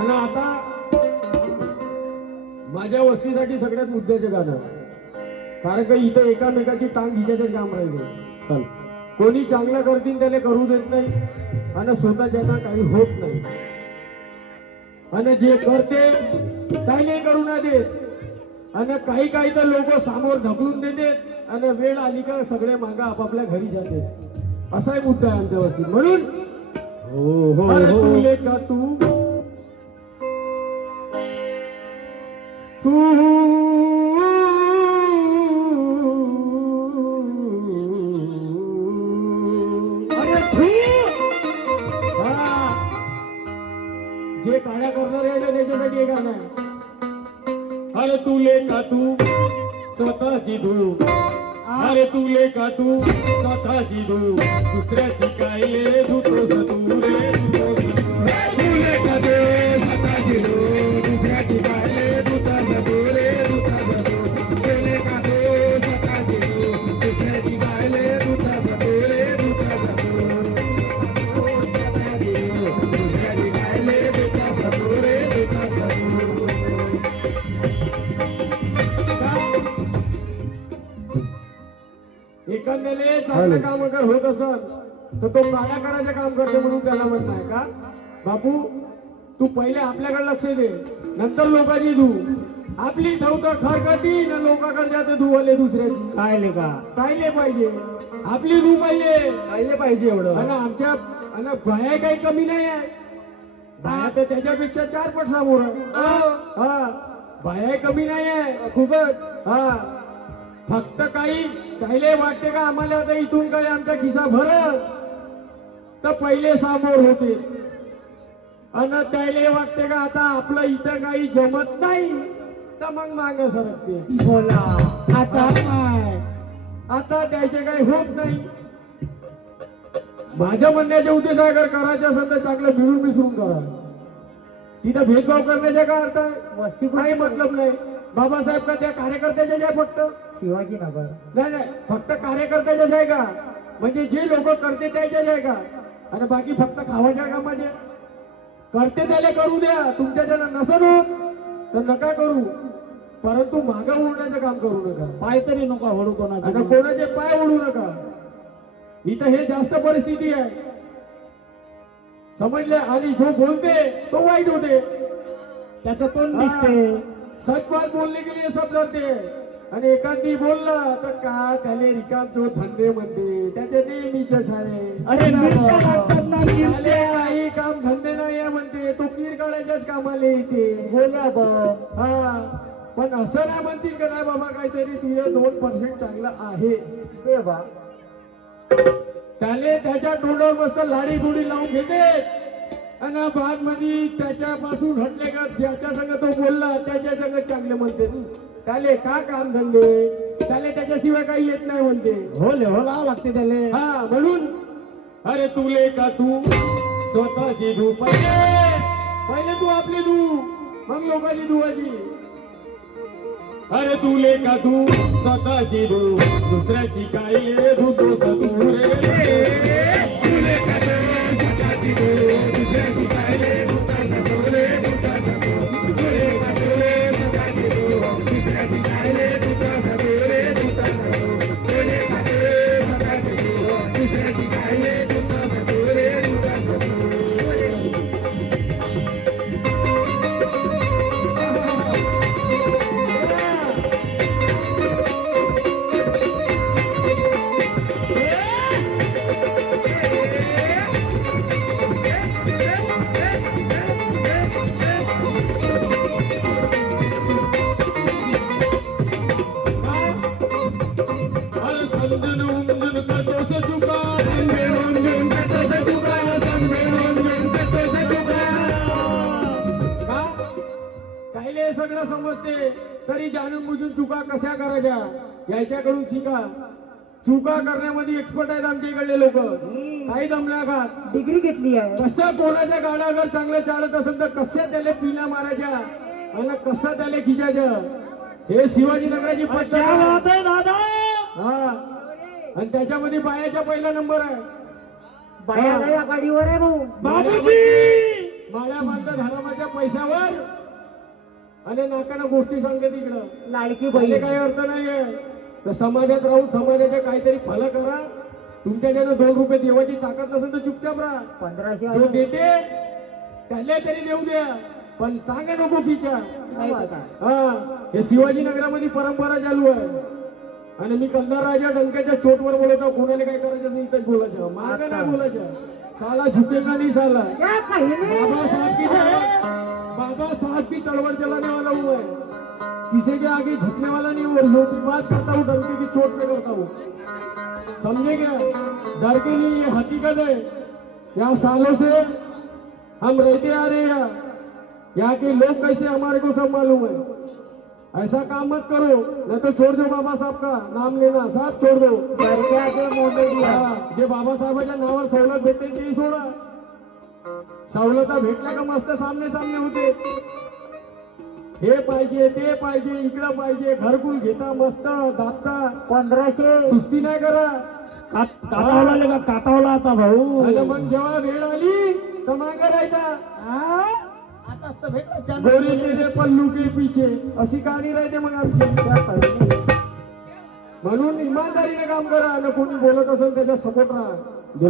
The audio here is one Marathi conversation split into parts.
आणि आता माझ्या वस्तीसाठी सगळ्यात मुद्द्याचं गाणं, कारण का इथे एकामेकाची टांग घिजायचं काम राहिले. चल, कोणी चांगलं करतील त्याला करू देत नाही आणि स्वतःच्यांना काही होत नाही, आणि जे करते त्याला करू नाही देत, आणि काही काही तर लोक समोर ढकलून देतात आणि वेळ आली का सगळे मागा आपापल्या घरी जाते. असाही मुद्दा आहे आमच्या वस्तीत. म्हणून अरे तुले का तू तू जे काळ्या करणार आहे त्याच्यासाठी हे गाणं आहे. अरे तुले का तू स्वतःची धू, अरे तुले का तू स्वतःची धू, दुसऱ्याची कायले धुतोस तू रे धुतोस. तुले का तू स्वतःची धू, दुसऱ्याची कायले धुतोस तू रे धुतोस तू. तुले का तू स्वतःची धू, दुसऱ्याची कायले धुतोस तू रे धुतोस तू. दुसऱ्याची कायले धुतोस तू रे धुतोस तू. एखाद्याने चांगलं काम अगर होत असत तर तो काळ्या करायचं काम करते म्हणून त्याला म्हणत आहे का बापू तू पहिले आपल्याकडे लक्ष दे, नंतर लोकांची धू. आपली धाव तर खरकटी ना लोकांकडे जाते धुवाले दुसऱ्याची. कायले का कायले पाहिजे, आपली धू पहिले कायले पाहिजे एवढं. आणि आमच्या आणि बाया काही कमी नाही आहे, बाया तर त्याच्यापेक्षा 4 पट समोर आहे. हा, बाया कमी नाही आहे खूपच. हा, फक्त काही कायले वाटते का आम्हाला आता इथून काही आमचा खिसा भरत तर पहिले समोर होते, आणि त्याले वाटते का आता आपलं इथं काही जमत नाही तर मग माग सरकते. बोला आता काय, आता त्याचे काही होत नाही. माझ्या म्हणण्याच्या उद्देश अगर करायचे असेल तर चांगलं मिळून मिसळून करा. तिथं भेदभाव करण्याचा काय अर्थ आहे, वस्ती काही मतलब नाही. बाबासाहेब का त्या कार्यकर्त्याच्याच आहे फक्त, शिवाजी नगर नाही नाही, फक्त कार्यकर्त्याच्याच आहे का, म्हणजे जे लोक करते त्याच्याच आहे का, आणि बाकी फक्त खावाच्या कामाचे करते त्याला करू द्या. तुमच्या ज्यांना नसन होत तर नका करू, परंतु मागं ओढण्याचं काम करू नका. पाय तरी नका ओढू कोणाचे, कोणाचे पाय ओढू नका. इथं हे जास्त परिस्थिती आहे, समजले. आणि जो बोलते तो वाईट होते, त्याचं तोंड दिसते. सच बात बोलने के लिए सब लढते, आणि एखादी बोलला तर का त्याला रिकाम जो धंदे म्हणते त्याचे नेहमीचे सारे. अरे काही काम धंदे नाही म्हणते, तो कीर काढायच्याच कामाला येते. बोला बा. हा, पण असं नाही म्हणतील का नाही बाबा काहीतरी तुझे 2% चांगलं आहे बा, त्याने त्याच्या तोंडावर मस्त लाडी गुडी लावून घेते, आणि बाद मध्ये त्याच्यापासून हटले का ज्याच्या संग तो बोलला त्याच्या संग चांगले म्हणते. त्याले का काम धंदे, त्याले त्याच्याशिवाय काही येत नाही म्हणते. हो लाव लागते त्याले. हा, म्हणून अरे तुले का तू स्वतःची धू, पहिले तू आपली धू मग लोकांची धुवायची. अरे तुले का तू स्वतःची धू, दुसऱ्याची कायले धुतोस तू रे. तुले का तू स्वतःची धू, दुसऱ्याची कायले धुतोस तू रे धुतोस तू. तुले का तू स्वतःची धू, दुसऱ्याची कायले धुतोस तू रे धुतोस तू. तुले का तू स्वतःची धू, दुसऱ्याची कायले धुतोस तू रे धुतोस तू. काहीले सगळं समजते तरी जाणून बुजून चुका कशा करायच्या याच्याकडून शिका. चुका करण्यामध्ये एक्सपर्ट आहेत आमच्या इकडले लोक, काही दमल्या का डिग्री घेतली आहे. कसं कोणाच्या गाडा अगर चांगलं चालत असेल तर कसं त्याला पिना मारायच्या आणि कसं त्याला खिचायचं, हे शिवाजीनगराची पट्टा दादा. हा, आणि त्याच्यामध्ये बायाचा पहिला नंबर आहे. बाया गाडीवर आहे भाऊ बाबूजी. माळ्या बांधता धर्माच्या पैशावर आणि नाकानं गोष्टी सांगते तिकडं. लाडकी पहिले बहीण काही अर्थ नाहीये. तर समाजात राहून समाजाच्या काहीतरी फल करा. तुमच्याकडे 2 रुपये देवाची ताकद नसेल तर चुपचाप राहा. 1500 जो देते त्याला तरी देऊ द्या, पण टांगे नको खिचा. नाही तर काय. हा, हे शिवाजी नगरामध्ये परंपरा चालू आहे. आणि मी कल्लार राजा डंक्याच्या चोटवर बोलतो. कोणाला काय करायचं असेल इथंच बोलायचं, मागे नाही बोलायचं. साला झुकेगा नहीं साला. क्या कहिने बाबा साहब की चढ़वड़ चलाने वाला हूँ मैं. किसी के आगे झुकने वाला नहीं हूँ. जो भी बात करता हूँ डंके की चोट पे करता हूँ. समझे क्या? डर के लिए ये हकीकत है. यहाँ सालों से हम रहते आ रहे हैं. यहाँ के लोग कैसे हमारे को सब मालूम है. ऐसा काम मत करो, नहीं तो छोड़ दो बाबा साहब का नाम लेना. साथ छोड़ दो. दर्ग्याचे मोमेडिया जे बाबासाहेबांच्या नावावर सवलत भेटते ते सोडा. सवलता भेटल्या का मस्त सामने सामने होते. हे पाहिजे ते पाहिजे इकडं पाहिजे घरकुल घेता मस्त दाबता. 1500 सुस्ती नाही करा. कातावला आता भाऊ. आणि मग जेव्हा वेळ आली तर मागे राहायचा. आता असतं भेटलं गोरी तेरे पल्लू के पीछे अशी कहाणी राहते मग आमची. म्हणून इमानदारीने काम करा. आणि कोणी बोलत असेल त्याच्या सपोर्ट राहा.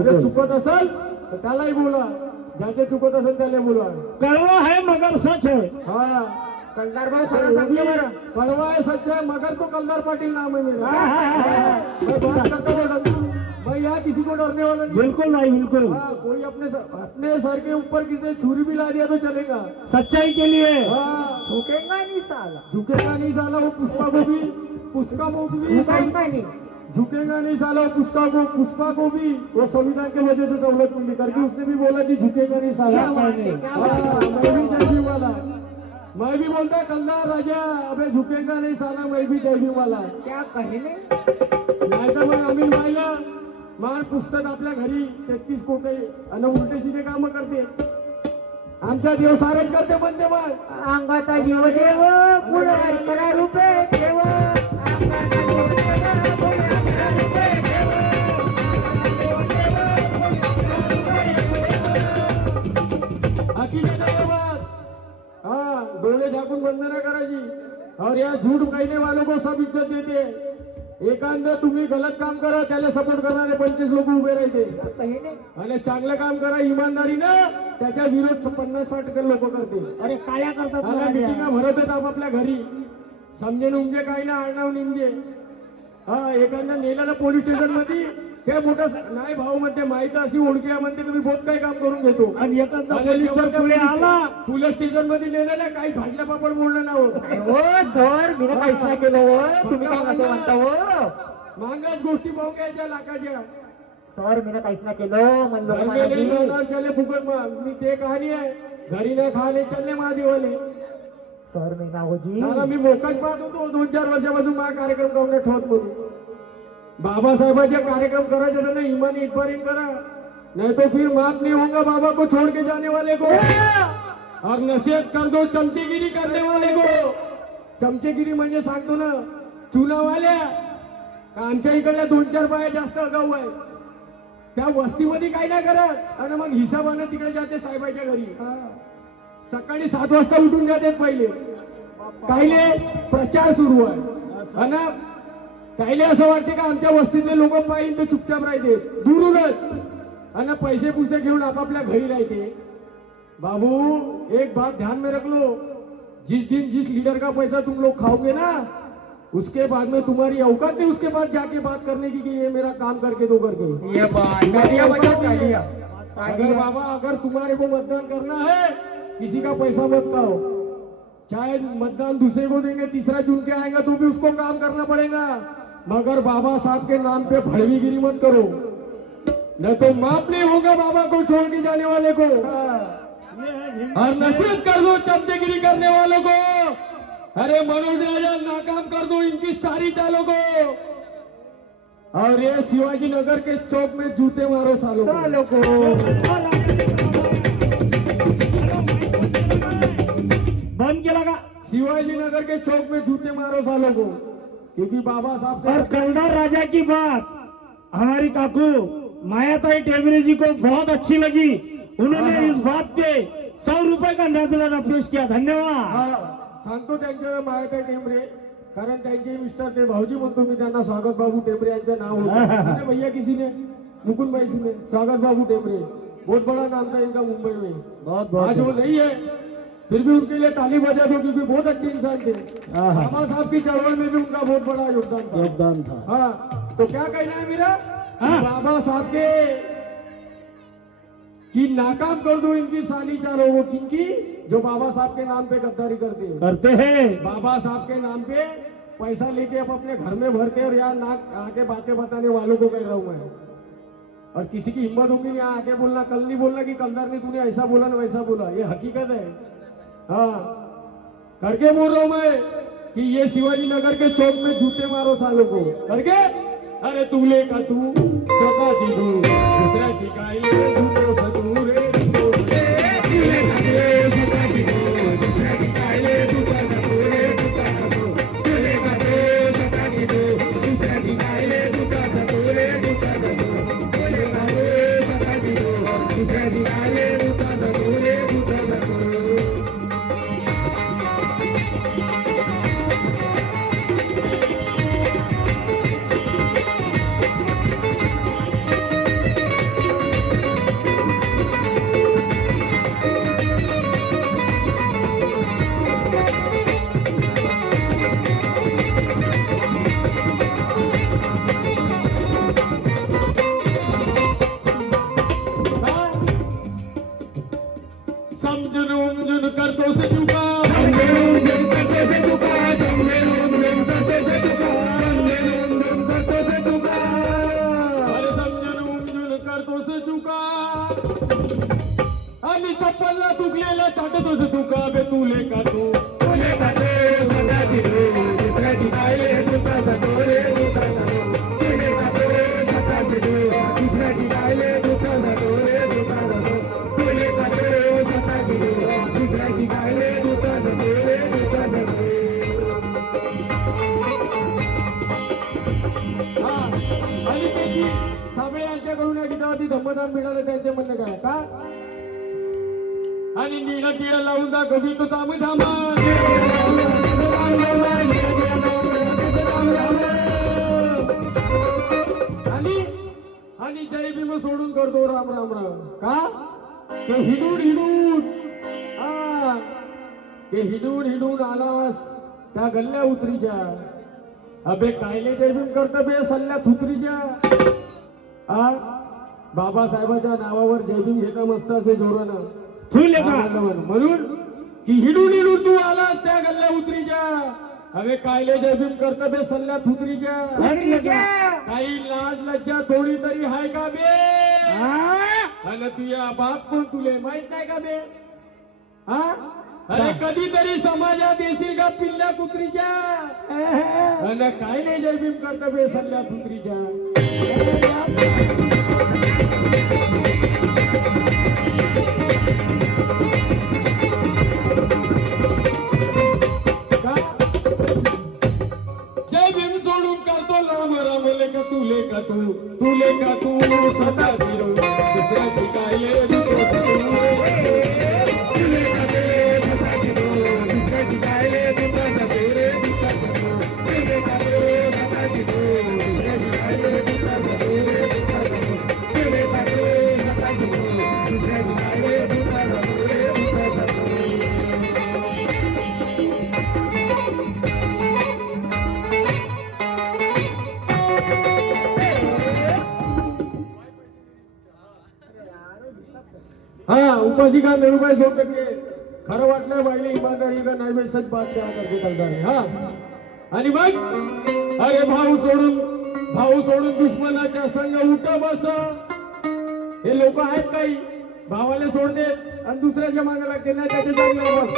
अरे चुकत असेल तर त्यालाही बोला. ज्याचे चुकत असेल त्याला बोला. कड़वा है मगर सच है. हाँ, कलदार भाऊ खरं सांगतो बरं. कड़वा है सच है मगर तो कलदार पाटिल नाम है मेरा. मैं बात करता हूँ मैं यहाँ किसी को डरने वाला नहीं. बिल्कुल नहीं बिल्कुल. हाँ, कोई अपने सर के ऊपर किसी ने छुरी भी ला दिया तो चलेगा. सच्चाई के लिए हाँ, झुकेगा नहीं साला. झुकेगा नहीं साला. वो पुष्पा को भी झुकेगा नहीं. झुकेगा नहीं साला. पुष्पा को भी वो संविधान के वजह से सहूलत मिली करके उसने भी बोला कि झुकेगा नहीं साला. क्या बात है, हाँ, मैं भी जय भीम वाला. मैं भी बोलता कल्लार राजा अबे झुकेगा नहीं साला. मैं भी जय भीम वाला. क्या कहिने नाही तर मग अमीन बाईला मार पुस्तक आपल्या घरी 33 कोटे आणि उलटे सीधे काम करते. आमचा देव सारेच करते म्हणते मग. अंगाता जीव देव पुढे अर्पणा रूपे देव. अंगाता जीव देव पुढे अर्पणा रूपे देव. हकीकत है ये बात. हाँ, डोले झाकून वंदना करायची. और या झूठ कहने वालों को सब इज्जत देते. एखादं तुम्ही गलत काम करा त्याला सपोर्ट करणारे 25 लोक उभे राहते. कहिने आणि चांगलं काम करा इमानदारीनं त्याच्या विरोध 50-60 लोक करते. अरे काया करतात आता मिटिंगा भरत आहेत आपापल्या घरी. समजे नुमजे काही ना आडनाव निमजे. हा, एखादं नेलं ना पोलीस स्टेशन मध्ये ते मोठं नाही भाऊ म्हणते माहिती अशी ओळखी आहे म्हणते तुम्ही बहुत काही काम करून घेतो. आणि एखादा पोलीसचा पुढे आला पोलीस स्टेशन मध्ये नेलं ना काही भाजल्या पापड बोलणं ना हो. हो सर मी काहीच नाही केलं हो. तुम्ही काय म्हणता हो. मांगाच गोष्टी पाहून घ्यायच्या लाखाच्या. सर मी काहीच नाही केलं. म्हणलं घर में नहीं होना चले फुकट मग मी ते कहाणी आहे. घरी ना खाले चलले महादेवाले. सर मी ना होजी मला मी मोकाच पाहत होतो 2-4 वर्षापासून माझा कार्यक्रम काऊन ठेवत म्हणून. बाबासाहेबांचे कार्यक्रम करायचे असेल ना ईमानी इतबारीन करा. नहीं तो फिर माफ नहीं होगा बाबा को छोड़ के जाने वाले को. और नसीहत कर दो चमचेगिरी करने वाले को. चमचेगिरी म्हणजे सांगतो ना चुनावाल्या का आमच्या इकडल्या 2-4 बाया जास्त अगाऊ आहे. त्या वस्तीमध्ये काही नाही करत आणि मग हिसाबानं तिकडे जाते साहेबाच्या घरी. सकाळी 7 वाजता उठून जाते पहिले. काहिले प्रचार सुरू आहे आणि काहिले असं वाटते का आमच्या वस्तीतले लोक पाहिजे ते चुपचाप राहते दूरूनच आणि पैसे पुसे घेऊन आपापल्या घरी राहते. बाबू एक बात ध्यान में रख लो. जिस दिन जिस लीडर का पैसा तुम लोग खाओगे ना उसके बाद में तुम्हारी औकात नहीं उसके बाद जाके बात करने की कि ये मेरा काम करके दो करके. ये बात अगर बाबा अगर तुम्हारे को मतदान करना है किसी का पैसा मत खाओ. चाहे मतदान दूसरे को देंगे तीसरा चुन के आएगा तो भी उसको काम करना पड़ेगा. मगर बाबा साहब के नाम पे भड़वीगिरी मत करो. न तो माफ नहीं होगा बाबा को छोड़ के जाने वाले को. और नसीहत कर दो चमचेगिरी करने वालों को. अरे मनोज राजा नाकाम कर दो इनकी सारी चालों को. और ये शिवाजी नगर के चौक में जूते मारो सालों को. बंद केला का. शिवाजी नगर के चौक में जूते मारो सालों को. क्योंकि बाबा साहब और कलदार राजा की बात हमारी काकू मायाताई टेमरे जी को बहुत अच्छी लगी. उन्होंने इस बात पे 100 रुपए का नजराना पेश किया, धन्यवाद। हा सांगतो त्यांच्या माहिती आहे टेंबरे, कारण त्यांचे मिस्टर ते भाऊजी म्हणतो मी त्यांना, स्वागत बाबू टेंबरे यांचं नाव होतं। किसने भैया किसी ने मुकुंद भाई ने स्वागत बाबू टेंबरे, बहुत बड़ा नाम था इनका मुंबई में। बहुत आज वो बहुत नहीं है, फिर भी उनके लिए ताली बजा दो क्योंकि बहुत अच्छे इंसान थे। बाबा साहब की चळवळ में भी उनका बहुत बड़ा योगदान था। योगदान था। हाँ तो क्या कहना है मेरा, हाँ। बाबा साहब के कि नाकाम कर दो इनकी साली चारों वो किनकी, जो बाबा साहब के नाम पे गद्दारी करते हैं। करते हैं। बाबा साहब के नाम पे पैसा लेके अब अपने घर में भरते और यहाँ नाक आके बातें बताने वालों को कह रहा हूं मैं। और किसी की हिम्मत होगी यहाँ आके बोलना, कल नहीं बोलना कि कलदार ने तूने ऐसा बोला ना वैसा बोला, ये हकीकत है। हाँ करके बोल रहा हूं मैं कि ये शिवाजी नगर के चौक में जूते मारो सालों को करके। अरे तुले का तू स्वतःची तू दुसऱ्याची काय तू सतू रे तू तुले का तू स्वतःची तू दुसऱ्याची काय तू सतू रे तू तुले का तू स्वतःची तू दुसऱ्याची काय तू सतू रे तू तुले का तू स्वतःची तू दुसऱ्याची काय तू सतू रे तू समझून उमझून करतो से चुका, समझून उमझून करतो से चुका, समझून उमझून करतो से चुका, समझून उमझून करतो से चुका, अरे समझून उमझून करतो से चुका, आणि चप्पलला तुकलेला चाटतो से चुका, बे तुले का तू स्वतःची तू दुसऱ्याची काय तुका सतोरे तुका सतो, तुले का तू स्वतःची तू दुसऱ्याची काय तुका सतोरे तुका सतो, तुले का तू स्वतःची तू दुसऱ्याची काय तुका सतोरे तुका सतो। हा आणि त्याची साबळे यांच्याकडून या गीतावरती धम्मदान मिळालं, त्यांचे म्हणणं काय का, आणि निळतीया लावून दा कधी तो थांब थांबा, आणि जय भीम सोडून करतो राम राम राम का, ते हिडून हिडून हा ते हिडून हिडून आलास त्या गल्ल्या उतरीच्या, अबे कायले जय भीम करत बे सल्ल्या थुतरीच्या। हा बाबासाहेबाच्या नावावर जय भीम घेता मस्त असे जोरानं तुले का म्हणून की हिडून हिडून तू आलास त्या गल्ल्या उतरीच्या, अबे कायले जय भीम करत बे सल्ल्या थुतरीच्या, काही लाज लज्जा थोडी तरी हाय का बे, आणि तुझ्या बाप कोण तुले माहित नाही का बे, हा अरे कधीतरी समाजात येशील का पिल्ल्या कुत्रीच्या, आणि कायले जय भीम करत बे सल्ल्या थुतरीच्या। जय भीम सोडून करतो राम राम लेका तुले का तू तुले का तू सदा फिरू दुसऱ्याची काय तुले का तू सदा फिरू दुसऱ्याची काय तुका सतू रे तुका सतू, तुले का तू सदा फिरू दुसऱ्याची काय तुका सतू रे तुका सतू, तुले का तू सदा फिरू दुसऱ्याची काय तुका सतू रे तुका सतू। हाँ उपासिका नरूबाई 100%, खरं वाटलं बाईले इमानदारी का नाही, सच बात क्या करते कलदार हा। आणि मग अरे भाऊ सोडून दुश्मनाच्या संग उठ बस, हे लोक आहेत काही भावाला सोड देत आणि दुसऱ्याच्या मागे लागते नाही, त्याचे चांगलं आहे बघ,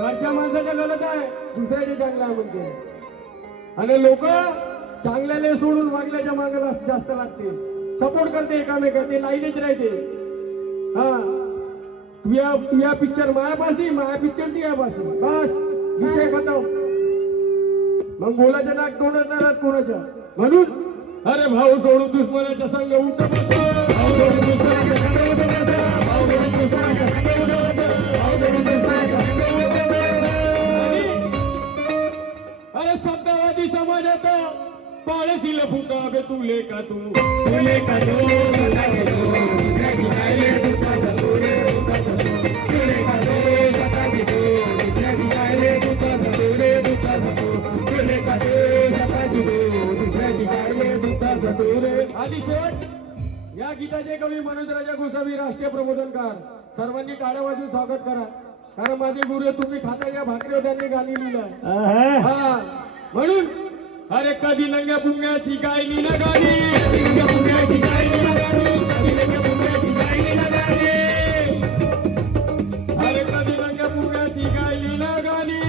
घरच्या माणसाच्या गलत आहे दुसऱ्याचे चांगलं आहे म्हणते, आणि लोक चांगल्याने सोडून वागल्याच्या मागे जास्त लागते, सपोर्ट करते एकामेका, ते लाईनच राहते। हा तुया पिक्चर मायापाशी, माया पिक्चर तुझ्यापाशी, बस विषय खतम, मग बोलायचं नाक तोडणार कोणाच्या, म्हणून अरे भाऊ सोडून दुश्मनाच्या संग उठ बस, भाऊ सोडून दुश्मनाच्या संग उठ बस, भाऊ सोडून दुश्मनाचा संगे उडवतो, भाऊ बहीण दुश्मनाचा संगे उडवतो. अरे सत्तावादी समाजात पाळशील फुका बे तुले का तू तुले का तू सदा घेतो दुसऱ्याची गायले दुःखाचा तू रे दुःखाचा तू तुले का तू सदा घेतो दुसऱ्याची गायले दुःखाचा तू रे दुःखाचा तू तुले का तू सदा घेतो दुसऱ्याची गायले दुःखाचा तू रे. आधी शेवट या गीताचे कवी मनोजराजा गोसावी राष्ट्रीय प्रबोधनकार सर्वांनी टाळ्या वाजून स्वागत करा. कारण माझे गुरु तुम्ही खाता या भाकरीवर त्यांनी गाणी लिहिलंय. हा म्हणून अरे कधी नंग्या पुंग्याची गायली ना गाणी कधी नंग्या पुंग्याची गायली ना गाणी कधी नंग्या पुंग्याची गायली ना गाणी अरे कधी नंग्या पुंग्याची गायली ना गाणी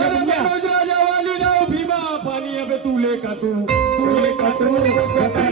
अरे मनोज राजा वाली नाव भीमा पाणी अबे तुले का तू स्वतः